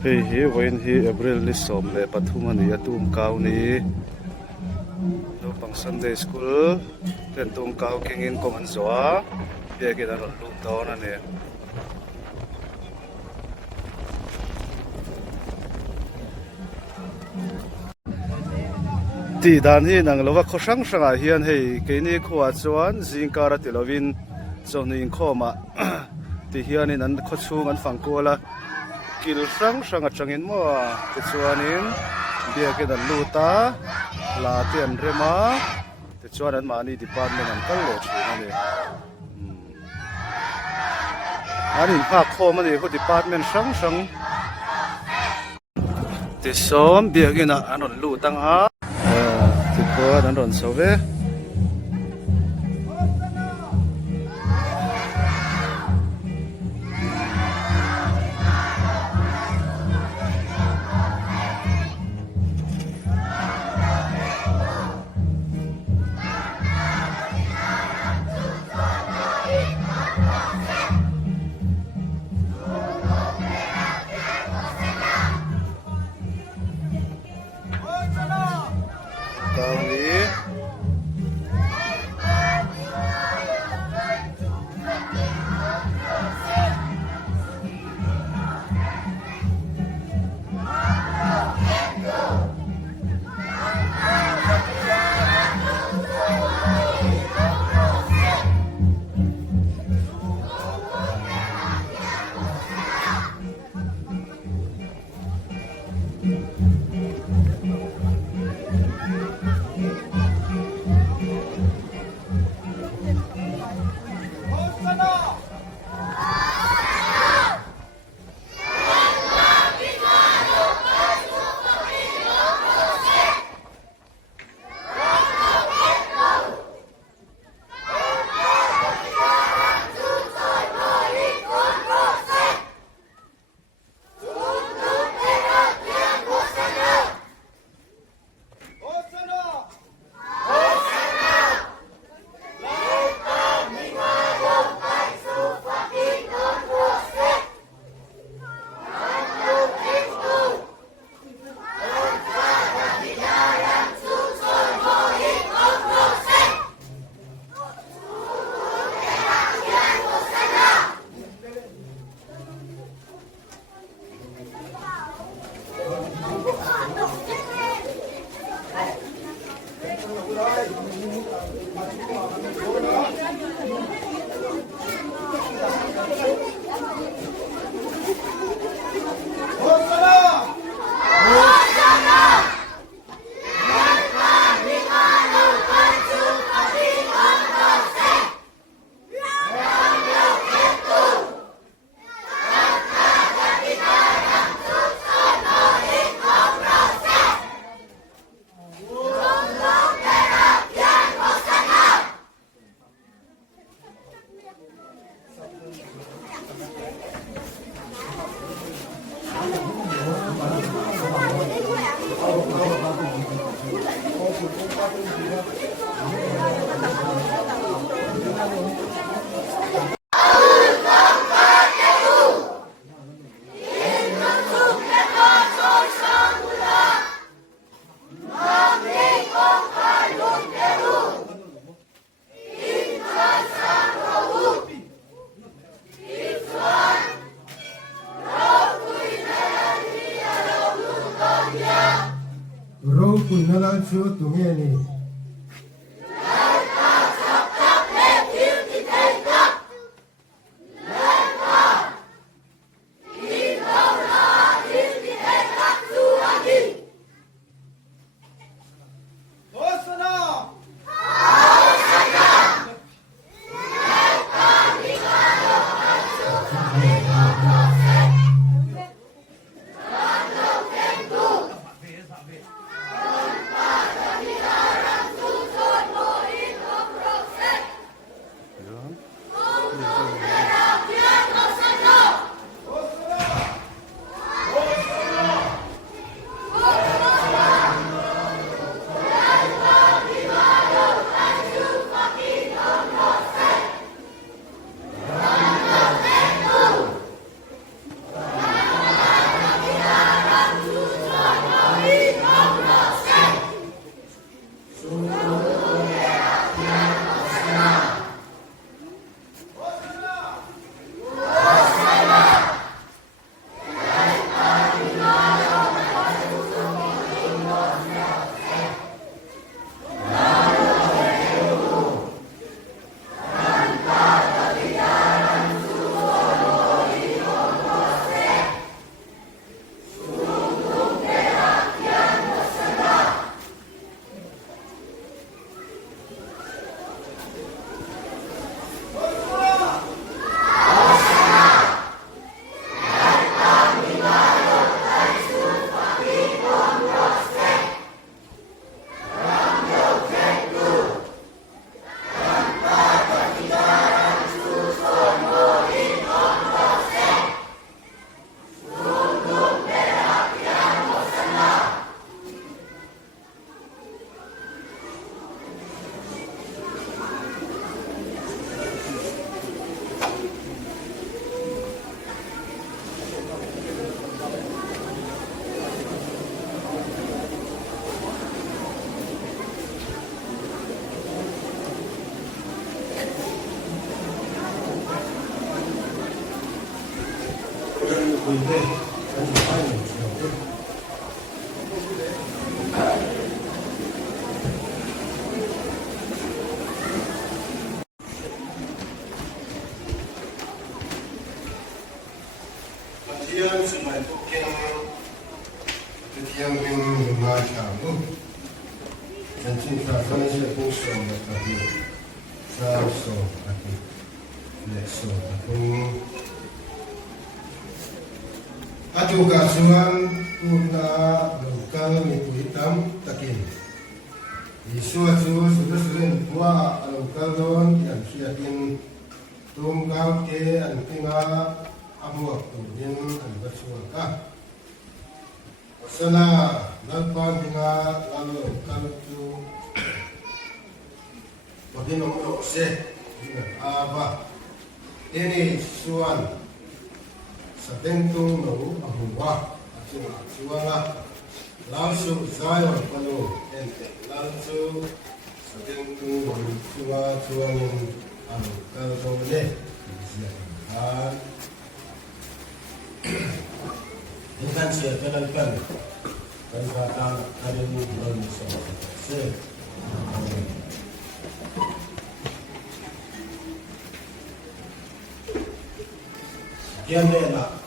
Hei hi wain hi April ni som le pathum ani atum kau ni no pang Sunday school ten tum kau king in kom an zoa ye ke da lu to na ne ti dan hi nang lova khosang sanga hian hei ke ni khuwa chuan zingkara tilovin chawni in khoma ti hian in an khochung an fangkola kil sang sang atangin mo ti chuanin bia ke dan luta la ti an rema ti chuan an mani department an kal lo thina ni ani ha khom ani ho department sang sang ti som bia ke na an lutang ha ti ko an ron so ve Chu tu nghe ni deh, kan banyak sekali. Matian sungai Bukit, ketiang rumah kamu, dan cinta kami sepuluh tadi, satu tadi, lekso tadi. Atu kasuan una lokal itu hitam takin. Isu sudah dua lokal don yang siakin tunggang ke antinga abu din an bersuaka. Sana nagpan tinga lalu lokal itu bagi nomor se apa ini suan sa tentong no ahuwa at suwala langsung zayon palo ente langsung sa tentong no suwangin ang kaltone siya dengan siya talagang kan kata ada ni belum selesai. Kian dia nak